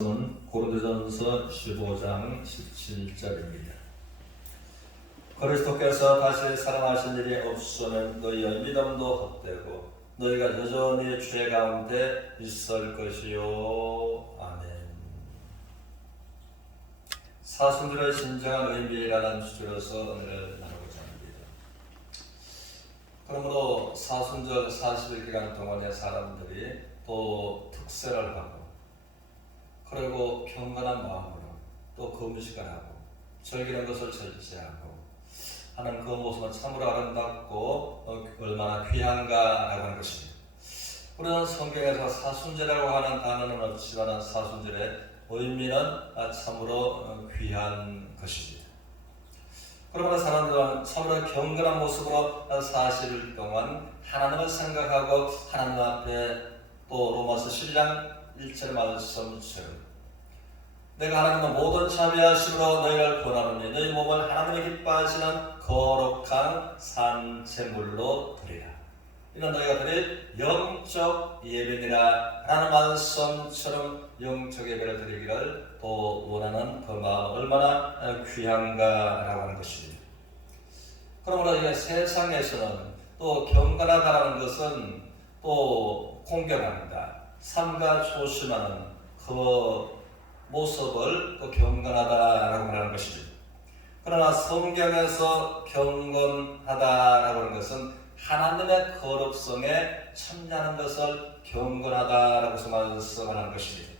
고린도전서 15장 17절입니다. 그리스도께서 다시 살아나신 일이 없으면 너희의 믿음도 헛되고 너희가 여전히 죄 가운데 있을 것이요. 아멘. 사순절의 진정한 의미라는 주제로서 오늘 나누고자 합니다. 그러므로 사순절 40일 기간 동안에 사람들이 또 특세를 하고 그리고 경건한 마음으로 또 금식을 하고 즐기는 것을 절제하고 하는 그 모습은 참으로 아름답고 얼마나 귀한가라고 하는 것입니다. 우리는 성경에서 사순절이라고 하는 단어는 없지만 사순절의 의미는 참으로 귀한 것입니다. 그러므로 사람들은 참으로 경건한 모습으로 40일 동안 하나님을 생각하고 하나님 앞에 또 로마서 12장 1절 말씀처럼 내가 하나님의 모든 자비하심으로 너희를 권하노니 너희 몸을 하나님의 기뻐하시는 거룩한 산제물로 드리라. 이는 너희가 드릴 영적 예배니라 라는 말씀처럼 영적 예배를 드리기를 또 원하는 그 마음은 얼마나 귀한가라고 하는 것입니다. 그러므로 이게 세상에서는 또 경건하다라는 것은 또 공경합니다. 삼가 조심하는 그 모습을 또 경건하다라고 말하는 것이죠. 그러나 성경에서 경건하다라고 하는 것은 하나님의 거룩성에 참여하는 것을 경건하다라고 말씀하는 것입니다.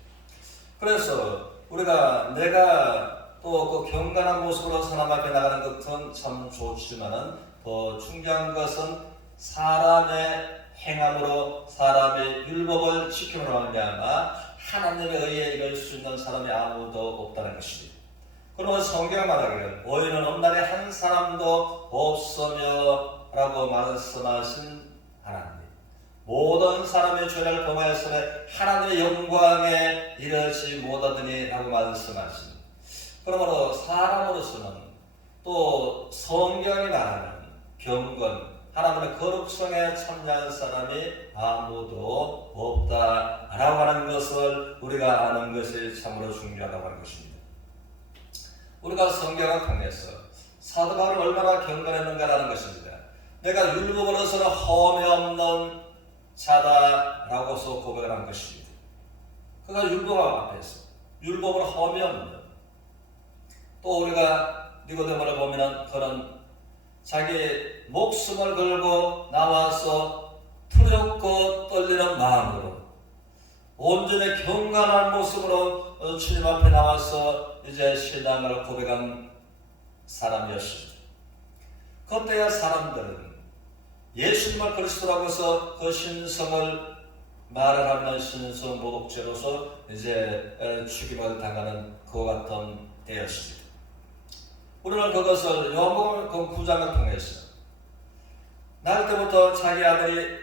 그래서 우리가 내가 또 그 경건한 모습으로 사람 앞에 나가는 것은 참 좋지만은 더 중요한 것은 사람의 행함으로 사람의 율법을 지킴으로 말미암아 하나님에 의해 이룰 수 있는 사람이 아무도 없다는 것입니다. 그러면 성경 말하기를 의인은 없나니 한 사람도 없으며 라고 말씀하신 하나님, 모든 사람의 죄를 범하였으며 하나님의 영광에 이르지 못하더니 라고 말씀하신, 그러므로 사람으로서는 또 성경이 말하는 경건 하나님의 거룩성에 참여한 사람이 아무도 없다라고 하는 것을 우리가 아는 것이 참으로 중요하다고 하는 것입니다. 우리가 성경을 통해서 사도 바울이 얼마나 경건했는가라는 것입니다. 내가 율법으로서는 험이 없는 자다라고서 고백을 한 것입니다. 그가 율법 앞에서 율법은 험이 없는, 또 우리가 니고데모를 보면 그는 자기 목숨을 걸고 나와서 두렵고 떨리는 마음으로 온전히 경건한 모습으로 주님 앞에 나와서 이제 신앙을 고백한 사람이었습니다. 그때의 사람들은 예수님을 그리스도라고 해서 그 신성을 말을 하면 신성 모독죄로서 이제 죽임을 당하는 그와 같은 때였습니다. 우리는 그것을 요한복음 9장을 통해서 날 때부터 자기 아들이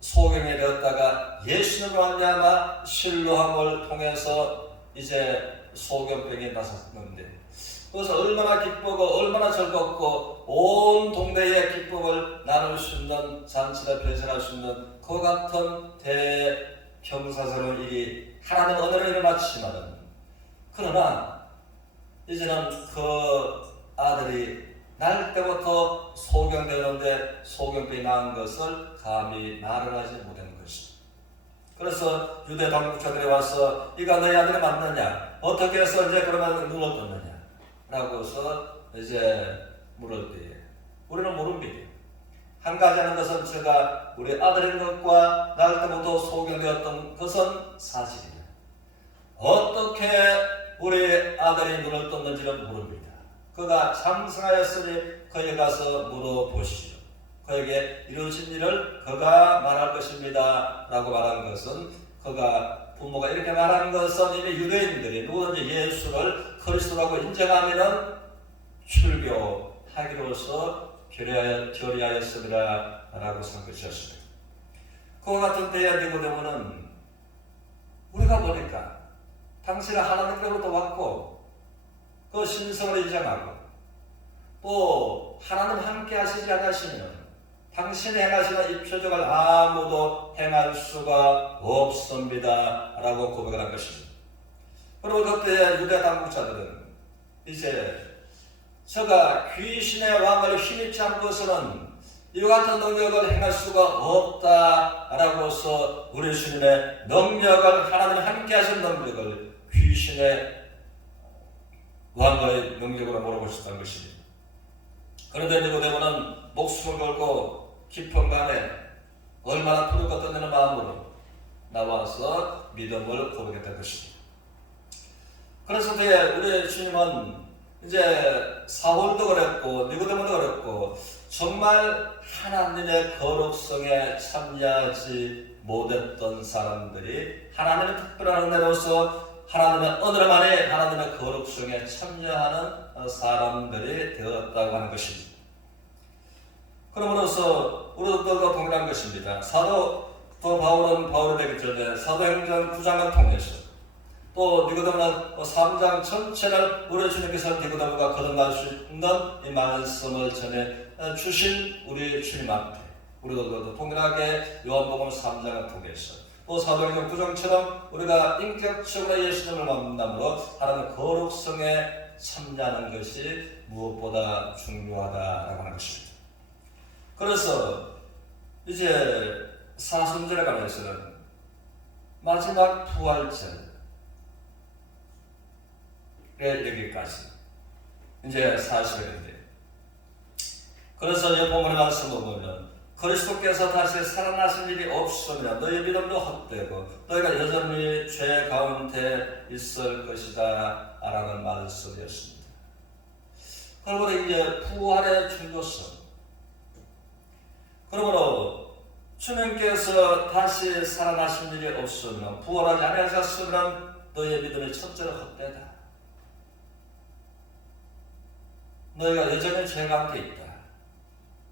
소경이 되었다가 예수님을 말미암아 신루함을 통해서 이제 소경병이 나섰는데 그것을 얼마나 기쁘고 얼마나 즐겁고 온 동네의 기쁨을 나눌 수 있는 잔치를 펼쳐할 수 있는 그 같은 대경사스러운 일이 하나님 은혜로 일어났지만은, 그러나 이제는 그 아들이 날 때부터 소경되었는데 소경병이 나은 것을 감히 말을 하지 못한 것이다. 그래서 유대 당국자들이 와서 이가 너희 아들이 맞느냐? 어떻게 해서 이제 그러면 눈을 떴느냐? 라고 해서 이제 물을 때에 우리는 모릅니다. 한 가지 하는 것은 제가 우리 아들인 것과 날 때부터 소경되었던 것은 사실이다. 어떻게 우리 아들이 눈을 떴는지는 모릅니다. 그가 장성하였으니 그에게 가서 물어보시오. 그에게 이루어진 일을 그가 말할 것입니다 라고 말한 것은, 그가 부모가 이렇게 말한 것은 이미 유대인들이 누구든지 예수를 그리스도라고 인정하면 출교하기로서 결의하였습니다 라고 선포하셨습니다. 그와 같은 때에 니고데모는 우리가 보니까 당신은 하나님께로부터 왔고 그 신성을 인정하고 또 하나님 함께 하시지 않으시면 당신이 행하시는 이 표적을 아무도 행할 수가 없습니다 라고 고백을 한 것입니다. 그리고 그때 유대 당국자들은 이제 저가 귀신의 왕을 힘입지 않고서는 이와 같은 능력을 행할 수가 없다라고서 우리 주님의 능력을, 하나님 함께 하신 능력을 귀신의 왕의 능력으로 몰아보셨다는 것입니다. 그런데 니고데모는 목숨을 걸고 깊은 밤에 얼마나 두렵고 떨리는 마음으로 나와서 믿음을 고백했던 것입니다. 그래서 우리 주님은 이제 사울도 그랬고 니고데모도 그랬고 정말 하나님의 거룩성에 참여하지 못했던 사람들이 하나님의 특별한 은혜로서 하나님의 은혜로 만에 하나님의 거룩성에 참여하는 사람들이 되었다고 하는 것입니다. 그러므로서 우리도 동일한 것입니다. 사도 바울이 되기 전에 사도행전 9장을 통해서 또 니고데모는 3장 전체를 우리 주님께서 니고데모가 거듭날 수 있는 이 말씀을 전해 주신 우리 주님 앞에 우리도 동일하게 요한복음 3장을 통해서 또 사도행전 9장처럼 우리가 인격적으로 예수님을 만남으로 하나님의 거룩성에 참여하는 것이 무엇보다 중요하다라고 하는 것입니다. 그래서 이제 사순절에 관해서는 마지막 부활절 여기까지 이제 40일인데, 그래서 이 본문의 말씀을 보면 그리스도께서 다시 살아나신 일이 없으면 너희 믿음도 헛되고 너희가 여전히 죄 가운데 있을 것이다 라는 말씀이었습니다. 그러므로 이제 부활의 중요성, 그러므로 주님께서 다시 살아나신 일이 없으면, 부활하지 아니하셨으면 너희의 믿음이 첫째로 헛되다. 너희가 여전히 죄 가운데 있다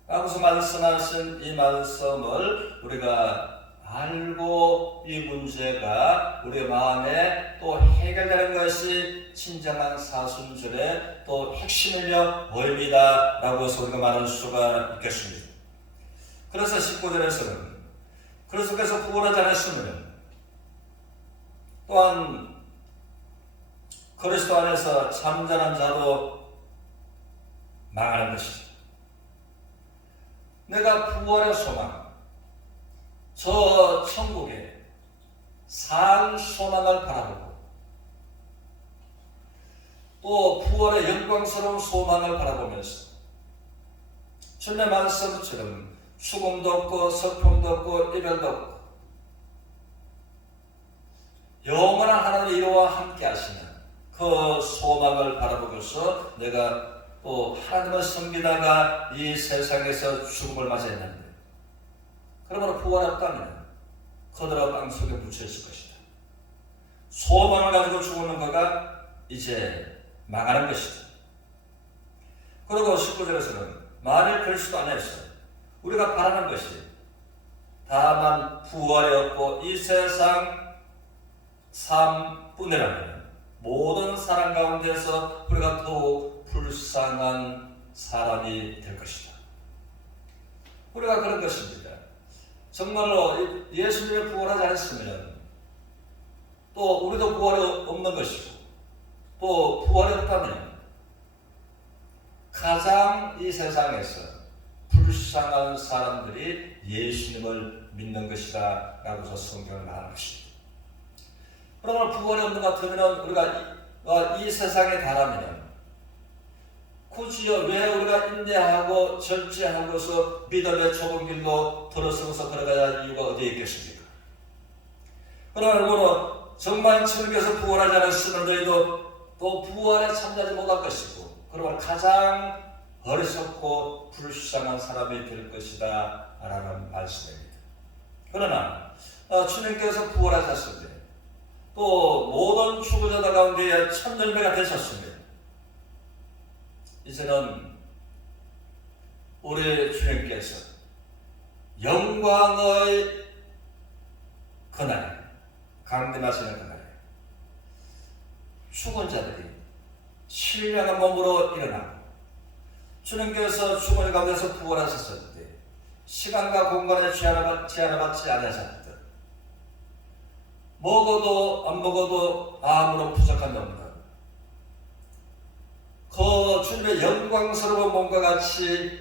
라고서 말씀하신 이 말씀을 우리가 알고 이 문제가 우리 마음에 또 해결되는 것이 진정한 사순절의 또 핵심이며 의미다 라고서 우리가 말할 수가 있겠습니다. 그래서 19절에서는 그리스도께서 부활하지 않았으면 또한 그리스도 안에서 잠자는 자도 망하는 것이죠. 내가 부활의 소망, 저 천국의 산 소망을 바라보고 또 부활의 영광스러운 소망을 바라보면서 주님의 말씀처럼 죽음도 없고 슬픔도 없고 이별도 없고 영원한 하나님의 이루와 함께 하시는 그 소망을 바라보면서 내가 또 하나님을 섬기다가 이 세상에서 죽음을 맞이했는데, 그러므로 부활했다면 그대로 땅속에 묻혀있을 것이다. 소망을 가지고 죽는 거가 이제 망하는 것이다. 그리고 19절에서는 만일 그리스도 안에서 우리가 바라는 것이 다만 부활이 없고 이 세상 삶뿐이라면 모든 사람 가운데서 우리가 더욱 불쌍한 사람이 될 것이다. 우리가 그런 것입니다. 정말로 예수님이 부활하지 않았으면 또 우리도 부활이 없는 것이고, 또 부활이 없다면 가장 이 세상에서 불쌍한 사람들이 예수님을 믿는 것이다 라고서 성경을 말하는 것입니다. 그러면 부활이 없는 것 같으면 우리가 이 세상에 달하면 굳이요 왜 우리가 인내하고 절제하고서 믿음의 좁은 길로 들어서서 걸어가야 할 이유가 어디에 있겠습니까? 그러므로 정말 주님께서 부활하지 않았으면 너희도 또 부활에 참여하지 못할 것이고, 그러므로 가장 어리석고 불쌍한 사람이 될 것이다 라는 말씀입니다. 그러나 주님께서 부활하셨을 때 또 모든 죽은 자들 가운데 첫 열매가 되셨습니다. 이제는 우리 주님께서 영광의 그날에, 강림하시는 그날에 죽은 자들이 신령한 몸으로 일어나고, 주님께서 죽은 가운데서 부활하셨을 때 시간과 공간에 제한을 받지 않으셨듯 먹어도 안 먹어도 아무런 부족함이 없는 그 주님의 영광스러운 몸과 같이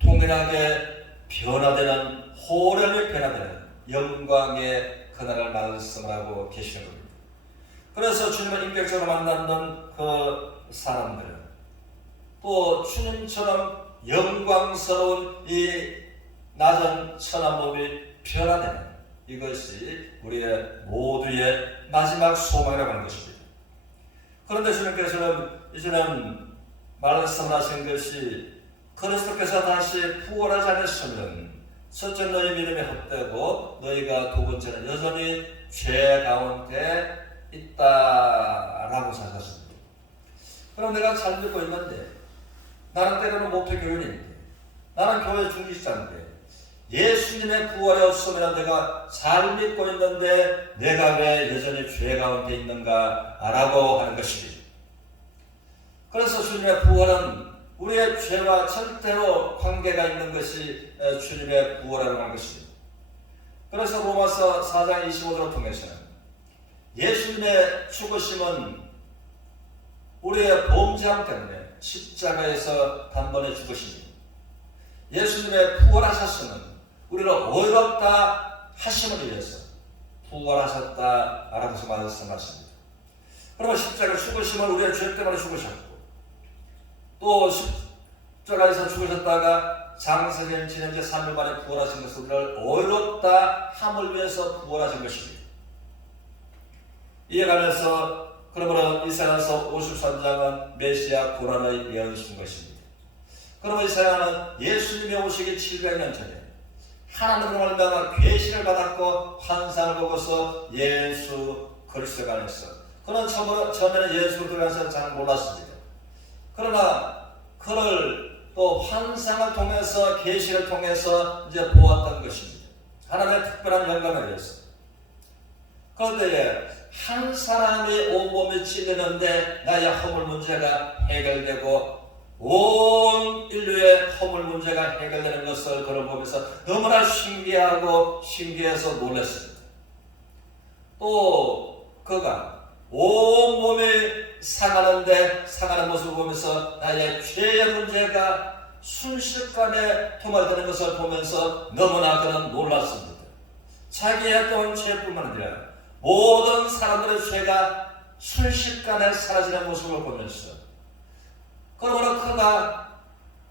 동일하게 변화되는, 호련히 변화되는 영광의 그날을 말씀을 하고 계시는 겁니다. 그래서 주님을 인격적으로 만나는 그 사람들은 또 주님처럼 영광스러운 이 낮은 천한 몸이 변화되는, 이것이 우리의 모두의 마지막 소망이라고 하는 것입니다. 그런데 주님께서는 이제는 말씀하신 것이 그리스도께서 다시 부활하지 않으시면 첫째 너희 믿음이 헛되고 너희가 두 번째는 여전히 죄 가운데 있다라고 하셨습니다. 그럼 내가 잘 믿고 있는데, 나는 때로는 목회교인인데, 나는 교회 중직자인데, 예수님의 부활이 없으면 내가 잘 믿고 있는데 내가 왜 여전히 죄 가운데 있는가 라고 하는 것입니다. 그래서 주님의 부활은 우리의 죄와 절대로 관계가 있는 것이 주님의 부활이라고 하는 것입니다. 그래서 로마서 4장 25절을 통해서는 예수님의 죽으심은 우리의 범죄함 때문에 십자가에서 단번에 죽으십니다. 예수님의 부활하셨으면 우리를 의롭다 하심을 위해서 부활하셨다라고 말씀하십니다. 그러면 십자가 죽으심은 우리의 죄 때문에 죽으셨고, 또 십자가에서 죽으셨다가 장세전 지난 지 3일 만에 부활하신 것은 우리를 의롭다 함을 위해서 부활하신 것입니다. 이해가면서 그러므로 이사야서 53장은 메시아 고난의 예언이신 것입니다. 그러면 이사야는 예수님이 오시기 700년 전에 하나님으로 말미암아 계시를 받았고 환상을 보고서 예수 그리스도가 안에서, 그는 처음에는 예수 그리스도를 잘 몰랐습니다. 그러나 그를 또 환상을 통해서 계시를 통해서 이제 보았던 것입니다. 하나님의 특별한 영감에 대해서. 그런데 한 사람이 온몸이 찔리는데 나의 허물 문제가 해결되고 온 인류의 허물 문제가 해결되는 것을 그를 보면서 너무나 신기해서 놀랐습니다. 또 그가 온몸이 상하는 모습을 보면서 나의 죄의 문제가 순식간에 도말되는 것을 보면서 너무나 그는 놀랐습니다. 자기의 했던 죄뿐만 아니라 모든 사람들의 죄가 순식간에 사라지는 모습을 보면서, 그러므로 그가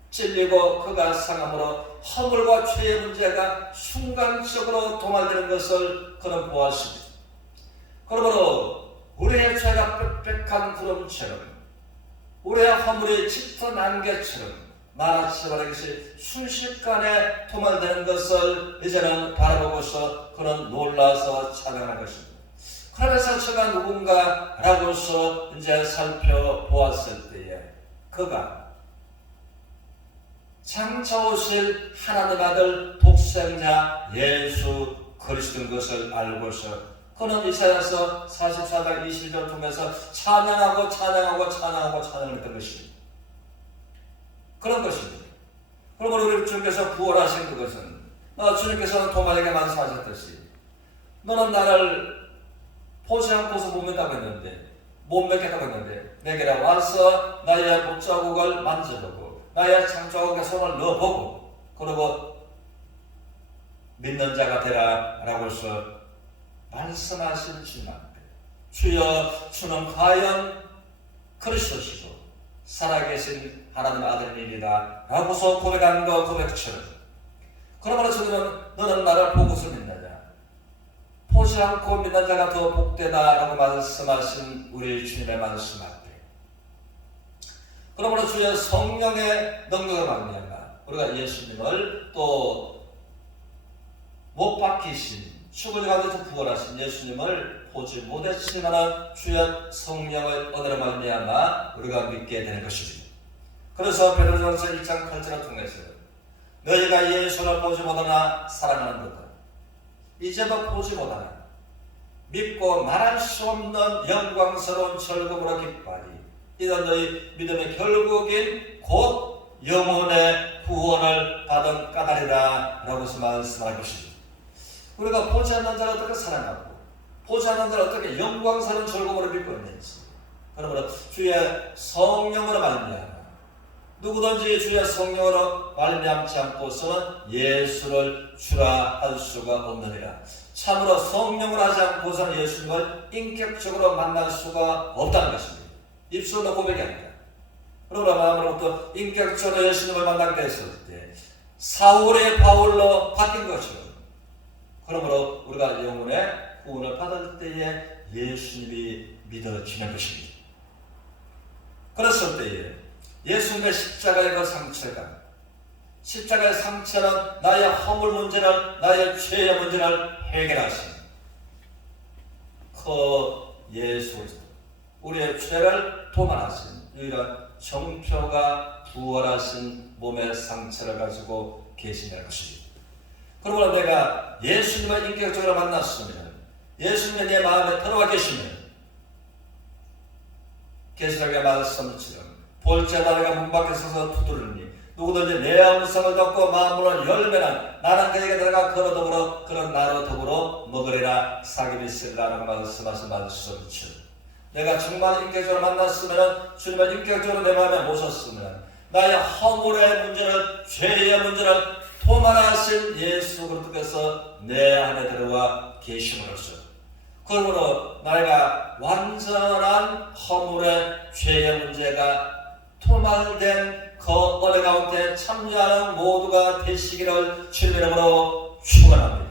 찔리고 그가 상함으로 허물과 죄의 문제가 순간적으로 도말되는 것을 그는 보았습니다. 그러므로 우리의 죄가 빽빽한 구름처럼, 우리의 허물이 짙은 안개처럼 많았지 말한 것이 순식간에 도말되는 것을 이제는 바라보고서 그는 놀라서 찬양한 것입니다. 그러면서 제가 누군가라고서 이제 살펴보았을 때에 그가 장차 오실 하나님 아들 독생자 예수 그리스도인 것을 알고서 그는 이사야서 44장 22절 통해서 찬양을 했던 것입니다. 그런 것입니다. 그러므로 우리 주님께서 부활하신 그것은, 주님께서는 도마에게 말씀하셨듯이 너는 나를 보지 않고서 못 믿겠다고 했는데 내게라 와서 나의 못자국을 만져보고 나의 장자국에 손을 넣어보고 그러고 믿는 자가 되라 라고 해서 말씀하신 주님 앞에, 주여 주는 과연 그리스도시고 살아계신 하나님 아들이니이다 라고서 고백한 거 고백처럼, 그러므로 주님은 너는 나를 보고서 믿느냐, 보지 않고 믿는 자가 더 복되다 라고 말씀하신 우리 주님의 말씀 앞에, 그러므로 주의 성령의 능력을 말미암아 우리가 예수님을 또 못 박히신 죽은 가운데서 부활하신 예수님을 보지 못했지만 주의 성령의 은혜로 말미암아 우리가 믿게 되는 것입니다. 그래서 베드로전서 1장 8절을 통해서 너희가 예수를 보지 못하나 사랑하는 것들, 이제도 보지 못하나 믿고 말할 수 없는 영광스러운 즐거움으로 기뻐하니 이는 너희 믿음의 결국인 곧 영혼의 구원을 받은 까닭이다 라고 해서 말씀할 것입니다. 우리가 보지 않는 자를 어떻게 사랑하고 보지 않는 자는 어떻게 영광스러운 즐거움을 빌 것인지. 그러므로 주의 성령으로 말미암아 누구든지 주의 성령으로 말미암지 않고서는 예수를 주라 할 수가 없느니라. 참으로 성령을 하지 않고서는 예수님을 인격적으로 만날 수가 없다는 것입니다. 입술로 고백이 아니다. 그러므로 마음으로부터 인격적으로 예수님을 만나게 됐을 때 사울의 바울로 바뀐 것이고, 그러므로 우리가 영혼의 구원을 받을 때에 예수님이 믿어지는 것입니다. 그랬을 때에 예수님의 십자가의 그 상처가, 십자가의 상처는 나의 허물 문제를, 나의 죄의 문제를 해결하신 그 예수 그리스도, 우리의 죄를 도말하신 유일한 정표가 부활하신 몸의 상처를 가지고 계신다는 것입니다. 그러므로 내가 예수님을 인격적으로 만났으면, 예수님이 내 마음에 들어와 계시면, 계시록의 말씀처럼 볼자마자 내가 문 밖에 서서 두드리니 누구든지 내 음성을 듣고 마음문을 열면은 나는 그에게 들어가 그런 나로 더불어 먹으리라 사귐이 있으리라라고 말씀하신 말씀처럼 내가 정말 인격적으로 만났으면, 주님을 인격적으로 내 마음에 모셨으면 나의 허물의 문제를, 죄의 문제를 도말하신 예수 그리스도께서 내 안에 들어와 계심으로써, 그러므로 내가 완전한 허물의 죄의 문제가 도말된 그 은혜 가운데 참여하는 모두가 되시기를 주님의 이름으로 축원합니다.